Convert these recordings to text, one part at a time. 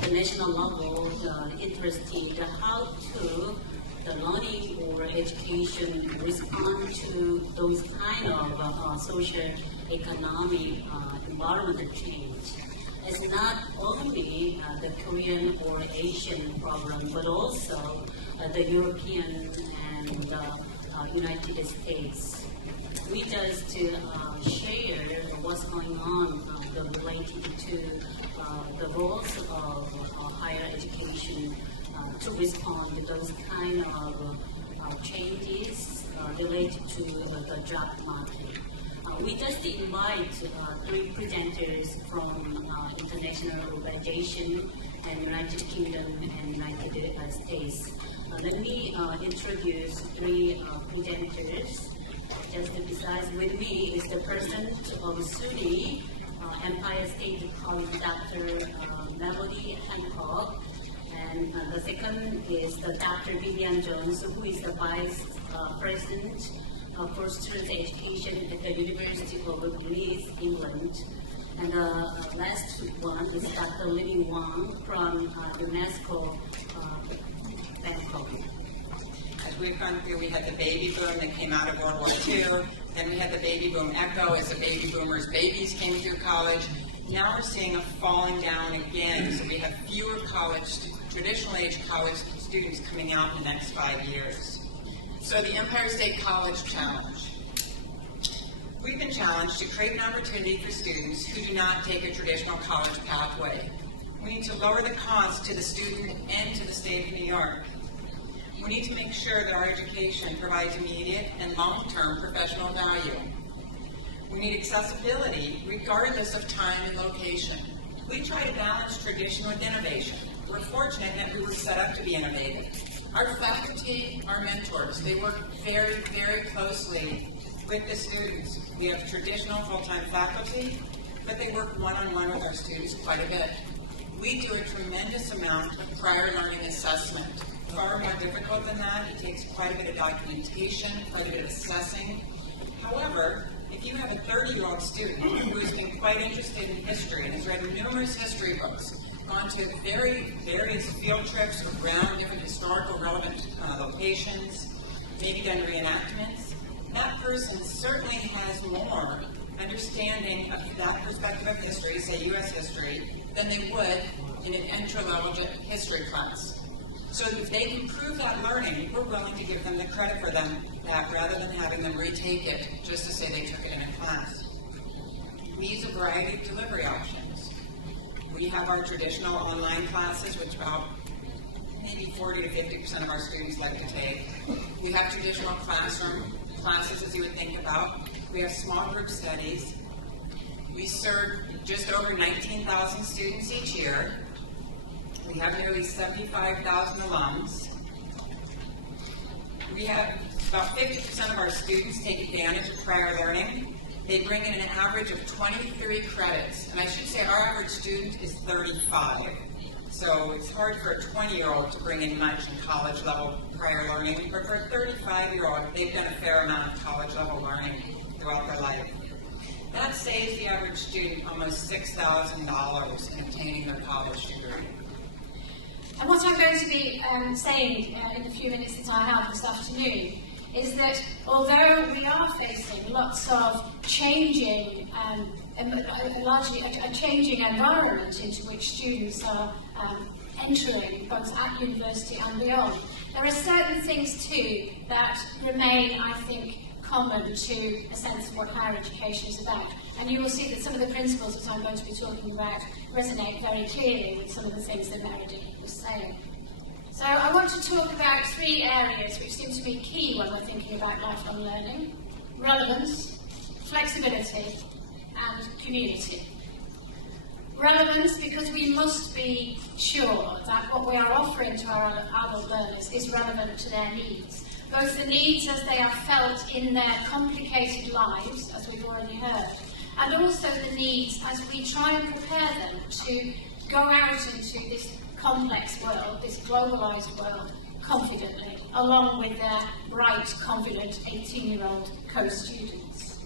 the national level interested how to the learning or education respond to those kind of social economic environmental change. It's not only the Korean or Asian problem, but also the European and United States. We just share what's going on related to the roles of higher education to respond to those kind of changes related to the job market. We just invite 3 presenters from international organization and United Kingdom and United States. Let me introduce 3 presenters. Just besides with me is the president of SUNY, Empire State College, Dr. Melody Hancock. And the second is the Dr. Vivian Jones, who is the Vice President for Student Education at the University of Leeds, England. And the last one is Dr. Living Wang from UNESCO, Bangkok. As we've gone through, we had the baby boom that came out of World War II. Then we had the baby boom echo as the baby boomers' babies came through college. Now we're seeing a falling down again. So we have fewer traditional age college students coming out in the next 5 years. So the Empire State College Challenge. We've been challenged to create an opportunity for students who do not take a traditional college pathway. We need to lower the cost to the student and to the state of New York. We need to make sure that our education provides immediate and long-term professional value. We need accessibility regardless of time and location. We try to balance tradition with innovation. We're fortunate that we were set up to be innovative. Our faculty are mentors. They work very, very closely with the students. We have traditional full-time faculty, but they work one-on-one with our students quite a bit. We do a tremendous amount of prior learning assessment. Far more difficult than that. It takes quite a bit of documentation, quite a bit of assessing. However, if you have a 30-year-old student who has been quite interested in history and has read numerous history books, gone to various field trips around different historical relevant locations, maybe done reenactments, that person certainly has more understanding of that perspective of history, say U.S. history, than they would in an entry-level history class. So if they can prove that learning, we're willing to give them the credit for that rather than having them retake it just to say they took it in a class. We use a variety of delivery options. We have our traditional online classes, which about maybe 40 to 50% of our students like to take. We have traditional classroom classes, as you would think about. We have small group studies. We serve just over 19,000 students each year. We have nearly 75,000 alums. We have about 50% of our students take advantage of prior learning. They bring in an average of 23 credits. And I should say our average student is 35. So it's hard for a 20-year-old to bring in much in college-level prior learning. But for a 35-year-old, they've done a fair amount of college-level learning throughout their life. That saves the average student almost $6,000 in obtaining their college degree. And what I'm going to be saying in the few minutes that I have this afternoon is that although we are facing lots of changing, largely a changing environment into which students are entering, both at university and beyond, there are certain things too that remain, I think, common to a sense of what higher education is about. And you will see that some of the principles that I'm going to be talking about resonate very clearly with some of the things that Meredith was saying. So I want to talk about 3 areas which seem to be key when we're thinking about lifelong learning: relevance, flexibility, and community. Relevance, because we must be sure that what we are offering to our adult learners is relevant to their needs. Both the needs as they are felt in their complicated lives, as we've already heard, and also the needs as we try and prepare them to go out into this complex world, this globalised world, confidently, along with their bright, confident 18-year-old co-students.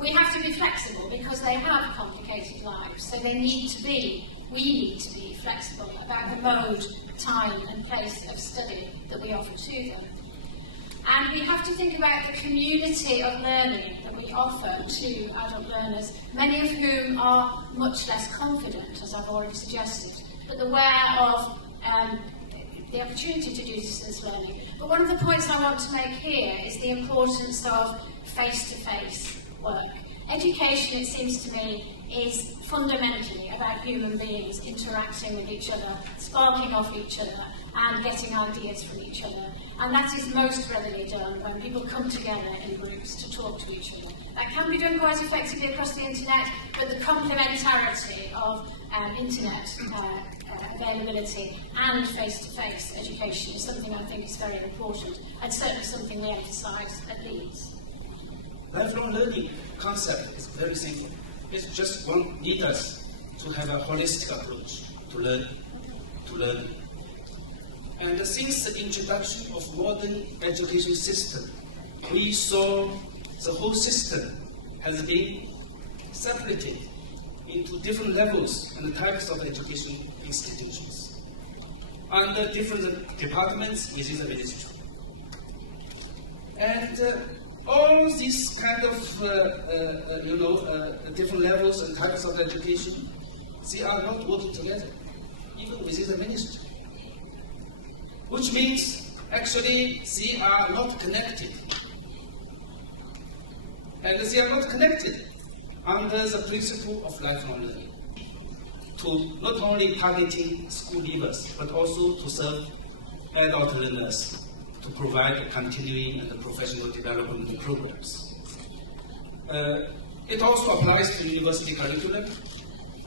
We have to be flexible because they have complicated lives, so they need to be we need to be flexible about the mode, time and place of study that we offer to them. And we have to think about the community of learning that we offer to adult learners, many of whom are much less confident, as I've already suggested, but aware of the opportunity to do distance learning. But one of the points I want to make here is the importance of face-to-face work. Education, it seems to me, is fundamentally about human beings interacting with each other, sparking off each other, and getting ideas from each other. And that is most readily done when people come together in groups to talk to each other. That can be done quite effectively across the internet, but the complementarity of internet availability and face-to-face education is something I think is very important, and certainly something we emphasise at Leeds. Lifelong learning concept is very simple. It's just one need us to have a holistic approach to learning. And since the introduction of modern education system, we saw the whole system has been separated into different levels and types of education institutions under different departments within the ministry. And all these kind of different levels and types of education, they are not working together, even within the ministry. Which means, actually, they are not connected. And they are not connected under the principle of lifelong learning, to not only targeting school leavers, but also to serve adult learners, to provide continuing and professional development programs. It also applies to university curriculum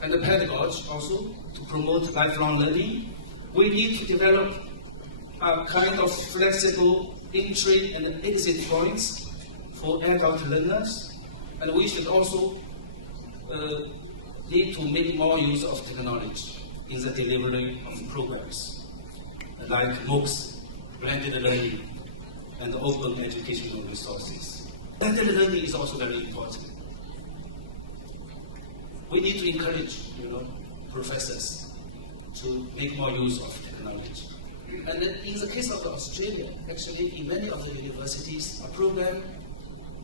and the pedagogy also to promote lifelong learning. We need to develop a kind of flexible entry and exit points for adult learners, and we should also need to make more use of technology in the delivery of programs, like MOOCs, blended learning, and open educational resources. Blended learning is also very important. We need to encourage, professors to make more use of technology. And in the case of Australia, actually, in many of the universities, a program,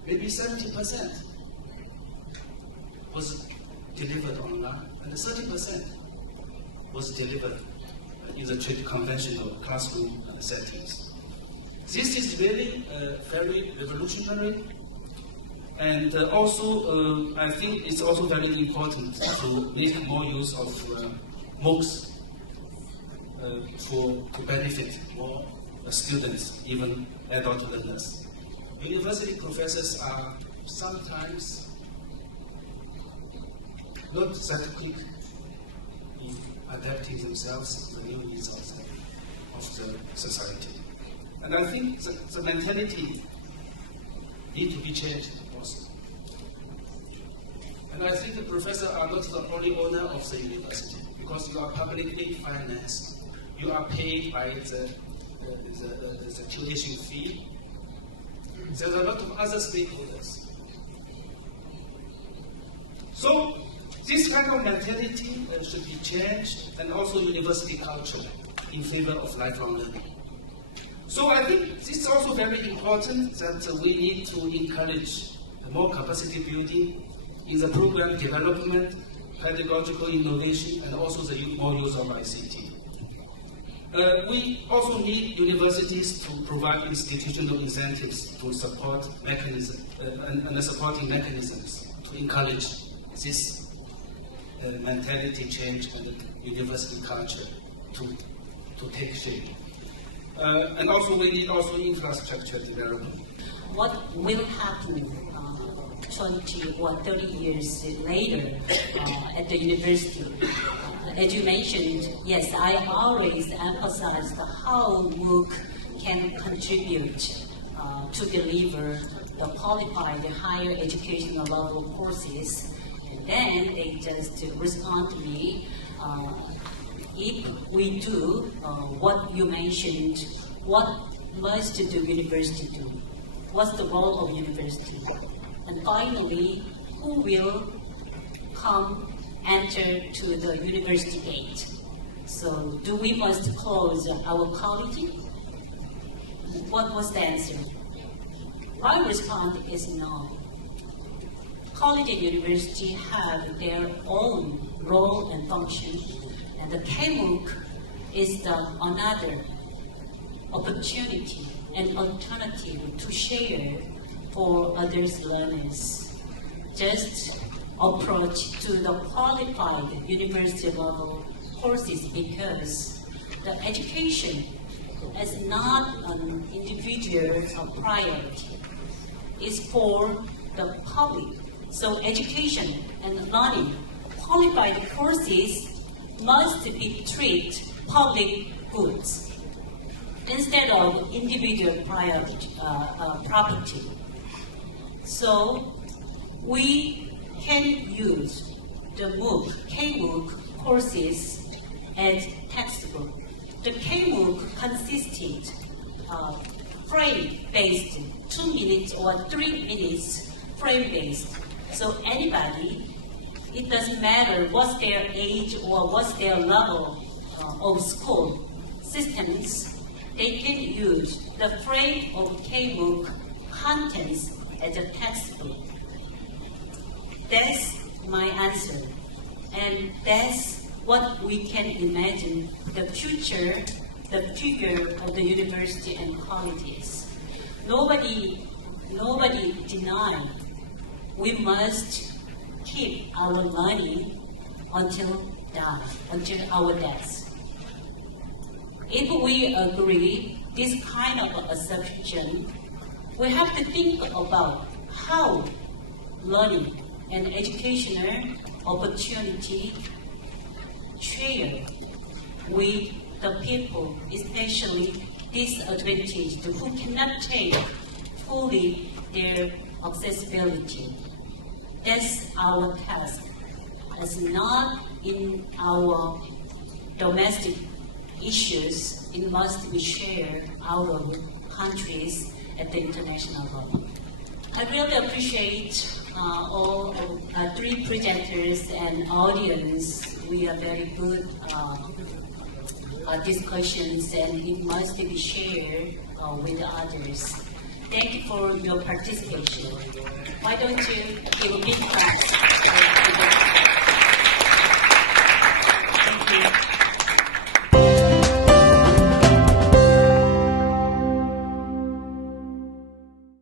maybe 70% was delivered online, and 30% was delivered in the conventional classroom settings. This is really very revolutionary, and also I think it's also very important to make more use of MOOCs to benefit more students, even adult learners. University professors are sometimes not that quick in adapting themselves to the new needs of the society. And I think the mentality needs to be changed also. And I think the professors are not the only owner of the university, because you are publicly financed. You are paid by the tuition fee. There's a lot of other stakeholders. So this kind of mentality should be changed, and also university culture in favor of lifelong learning. So I think this is also very important that we need to encourage more capacity building in the program development, pedagogical innovation, and also the more use of ICT. We also need universities to provide institutional incentives to support mechanisms and supporting mechanisms to encourage this mentality change and university culture to take shape. And also we need also infrastructure development. What will happen 20 or 30 years later at the university? As you mentioned, yes, I always emphasized how MOOC can contribute to deliver the qualified higher educational level courses. And then they just respond to me, if we do what you mentioned, what must the university do? What's the role of university? And finally, who will come enter to the university gate. So do we must close our college? What was the answer? My response is no. College and university have their own role and function, and the KMOOC is another opportunity and alternative to share for others learners. Just approach to the qualified university level courses because the education is not an individual priority. It's for the public. So education and learning qualified courses must be treated public goods instead of individual property. So we can use the MOOC, KMOOC courses as textbook. The KMOOC consisted of frame-based 2 minutes or 3 minutes frame-based. So anybody, it doesn't matter what's their age or what's their level of school systems, they can use the frame of KMOOC contents as a textbook. That's my answer. And that's what we can imagine the future of the university and colleges. Nobody deny we must keep our learning until our death. If we agree this kind of assumption, we have to think about how learning and educational opportunity share with the people, especially disadvantaged, who cannot take fully their accessibility. That's our task. It's not in our domestic issues. It must be shared out of countries at the international level. I really appreciate all three presenters and audience. We are very good discussions, and it must be shared with others. Thank you for your participation. Why don't you give a big clap?